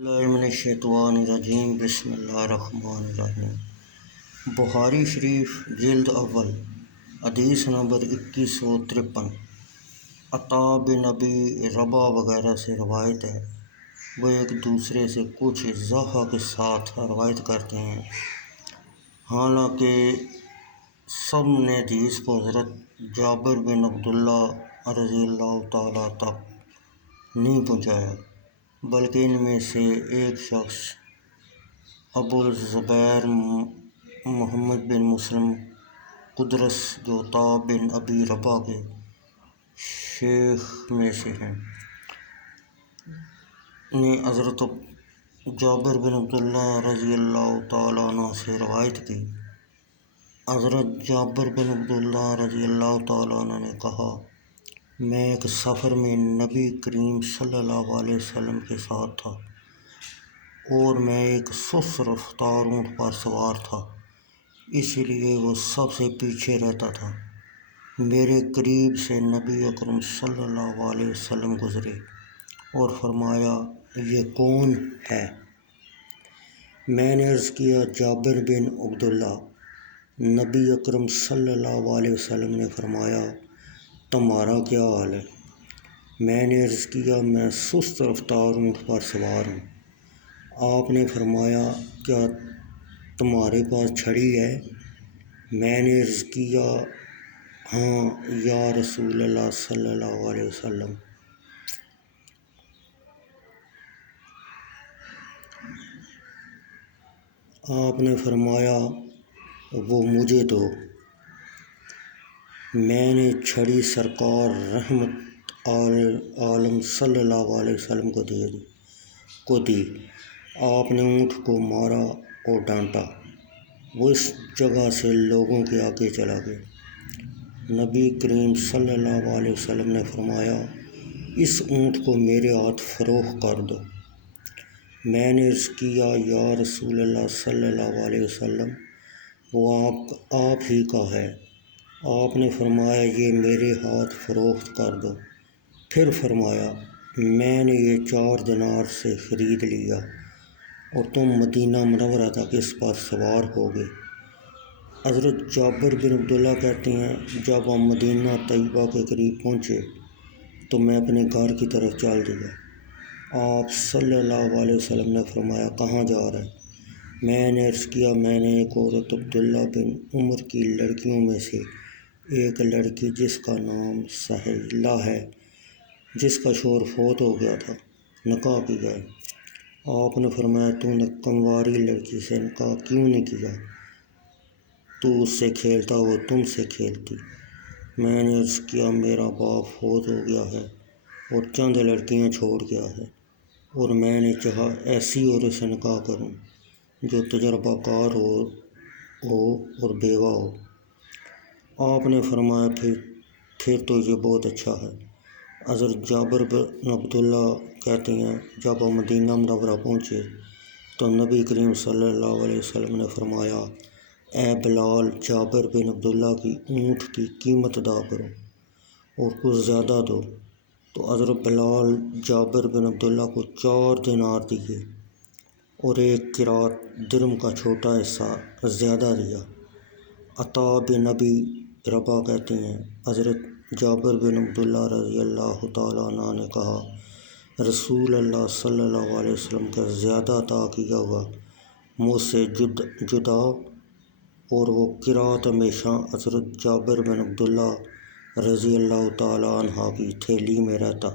اللہ من الشیطان الرجیم بسم اللہ الرحمن الرحیم۔ بخاری شریف جلد اول حدیث نمبر 2153۔ عطا بن ابی رباح وغیرہ سے روایت ہے، وہ ایک دوسرے سے کچھ اضافہ کے ساتھ روایت کرتے ہیں، حالانکہ سب نے حدیث کو حضرت جابر بن عبداللہ رضی اللہ تعالیٰ تک نہیں پہنچایا، بلکہ ان میں سے ایک شخص ابو الزبیر محمد بن مسلم قدرس جو عطا بن ابی رباح کے شیخ میں سے ہیں نے حضرت جابر بن عبداللہ رضی اللہ تعالیٰ عنہ سے روایت کی۔ حضرت جابر بن عبداللہ رضی اللہ تعالیٰ عنہ نے کہا، میں ایک سفر میں نبی کریم صلی اللہ علیہ وسلم کے ساتھ تھا اور میں ایک سست رفتار اونٹ پر سوار تھا، اس لیے وہ سب سے پیچھے رہتا تھا۔ میرے قریب سے نبی اکرم صلی اللہ علیہ وسلم گزرے اور فرمایا، یہ کون ہے؟ میں نے عرض کیا، جابر بن عبداللہ۔ نبی اکرم صلی اللہ علیہ وسلم نے فرمایا، تمہارا کیا حال ہے؟ میں نے عرض کیا، میں سست رفتار اونٹ پر سوار ہوں۔ آپ نے فرمایا، کیا تمہارے پاس چھڑی ہے؟ میں نے عرض کیا، ہاں یا رسول اللہ صلی اللہ علیہ وسلم۔ آپ نے فرمایا، وہ مجھے دو۔ میں نے چھڑی سرکار رحمت عالم صلی اللہ علیہ وسلم کو دی۔ آپ نے اونٹ کو مارا اور ڈانٹا، وہ اس جگہ سے لوگوں کے آگے چلا گیا۔ نبی کریم صلی اللہ علیہ وسلم نے فرمایا، اس اونٹ کو میرے ہاتھ فروخت کر دو۔ میں نے عرض کیا، یا رسول اللہ صلی اللہ علیہ وسلم، وہ آپ ہی کا ہے۔ آپ نے فرمایا، یہ میرے ہاتھ فروخت کر دو۔ پھر فرمایا، میں نے یہ 4 دینار سے خرید لیا اور تم مدینہ منورہ تک اس پر سوار ہو گئے۔ حضرت جابر بن عبداللہ کہتے ہیں، جب ہم مدینہ طیبہ کے قریب پہنچے تو میں اپنے گھر کی طرف چل دیا۔ آپ صلی اللہ علیہ وسلم نے فرمایا، کہاں جا رہے ہیں؟ میں نے عرض کیا، میں نے ایک عورت عبداللہ بن عمر کی لڑکیوں میں سے ایک لڑکی جس کا نام سہیلہ ہے، جس کا شوہر فوت ہو گیا تھا، نکاح کی ہے۔ آپ نے فرمایا، تو نے کنواری لڑکی سے نکاح کیوں نہیں کیا؟ تو اس سے کھیلتا، وہ تم سے کھیلتی۔ میں نے عرض کیا، میرا باپ فوت ہو گیا ہے اور چند لڑکیاں چھوڑ گیا ہے، اور میں نے چاہا ایسی عورت سے نکاح کروں جو تجربہ کار ہو اور بیوہ ہو۔ آپ نے فرمایا، پھر تو یہ بہت اچھا ہے۔ حضرت جابر بن عبداللہ کہتے ہیں، جب ہم مدینہ منورہ پہنچے تو نبی کریم صلی اللہ علیہ وسلم نے فرمایا، اے بلال، جابر بن عبداللہ کی اونٹ کی قیمت ادا کرو اور کچھ زیادہ دو۔ تو حضرت بلال جابر بن عبداللہ کو 4 دینار دیے اور ایک قرات درم کا چھوٹا حصہ زیادہ دیا۔ عطا بن ابی رباح کہتے ہیں، حضرت جابر بن عبداللہ رضی اللہ تعالیٰ عنہ نے کہا، رسول اللہ صلی اللہ علیہ وسلم کا زیادہ عطا کیا ہوا مجھ سے جدا، اور وہ قرات ہمیشہ حضرت جابر بن عبداللہ رضی اللہ تعالیٰ عنہ کی تھیلی میں رہتا۔